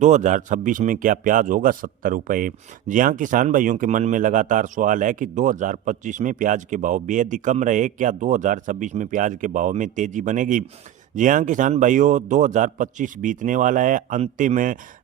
2026 में क्या प्याज होगा 70 रुपये। जी हाँ किसान भाइयों के मन में लगातार सवाल है कि 2025 में प्याज के भाव बेहद ही कम रहे, क्या 2026 में प्याज के भाव में तेजी बनेगी। जी हाँ किसान भाइयों, 2025 बीतने वाला है, अंतिम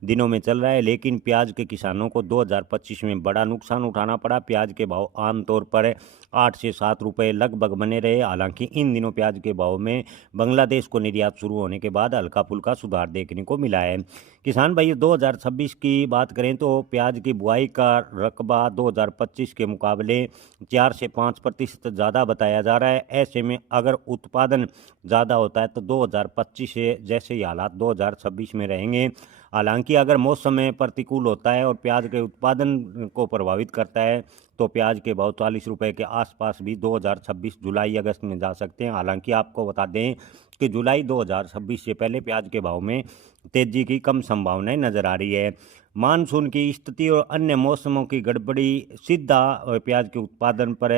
दिनों में चल रहा है, लेकिन प्याज के किसानों को 2025 में बड़ा नुकसान उठाना पड़ा। प्याज के भाव आमतौर पर 8 से 7 रुपये लगभग बने रहे। हालांकि इन दिनों प्याज के भाव में बांग्लादेश को निर्यात शुरू होने के बाद हल्का फुल्का सुधार देखने को मिला है। किसान भाई 2026 की बात करें तो प्याज की बुआई का रकबा 2025 के मुकाबले 4 से 5% ज़्यादा बताया जा रहा है। ऐसे में अगर उत्पादन ज़्यादा होता है तो 2025 से जैसे ही हालात 2026 में रहेंगे। हालांकि अगर मौसम में प्रतिकूल होता है और प्याज के उत्पादन को प्रभावित करता है तो प्याज के भाव 40 रुपये के आसपास भी 2026 जुलाई अगस्त में जा सकते हैं। हालांकि आपको बता दें कि जुलाई 2026 से पहले प्याज के भाव में तेजी की कम संभावनाएं नजर आ रही है। मानसून की स्थिति और अन्य मौसमों की गड़बड़ी सीधा प्याज के उत्पादन पर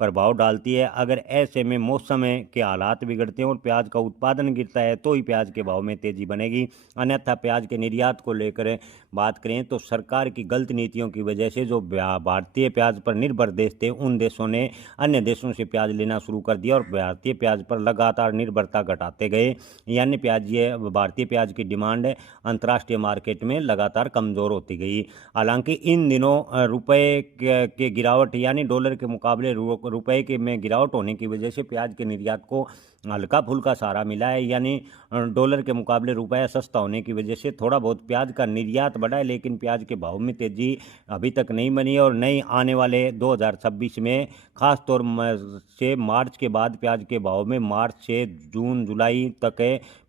प्रभाव डालती है। अगर ऐसे में मौसम के हालात बिगड़ते हैं और प्याज का उत्पादन गिरता है तो ही प्याज के भाव में तेजी बनेगी। अन्यथा प्याज के निर्यात को लेकर बात करें तो सरकार की गलत नीतियों की वजह से जो भारतीय प्याज पर निर्भर देश थे उन देशों ने अन्य देशों से प्याज लेना शुरू कर दिया और भारतीय प्याज पर लगातार निर्भरता घटाते गए। यानी भारतीय प्याज की डिमांड अंतर्राष्ट्रीय मार्केट में लगातार कमज़ोर होती गई। हालांकि इन दिनों रुपए के गिरावट यानी डॉलर के मुकाबले रुपए के में गिरावट होने की वजह से प्याज के निर्यात को हल्का फुल्का सहारा मिला है। यानी डॉलर के मुकाबले रुपया सस्ता होने की वजह से थोड़ा बहुत प्याज का निर्यात बढ़ा है, लेकिन प्याज के भाव में तेजी अभी तक नहीं बनी और नहीं आने वाले 2026 में खास तौर से मार्च के बाद प्याज के भाव में मार्च से जून जुलाई तक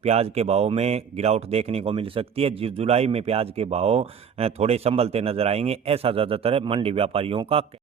प्याज के भाव में गिरावट देखने को मिल सकती है। जुलाई में प्याज के भाव थोड़े संभलते नजर आएंगे, ऐसा ज़्यादातर मंडी व्यापारियों का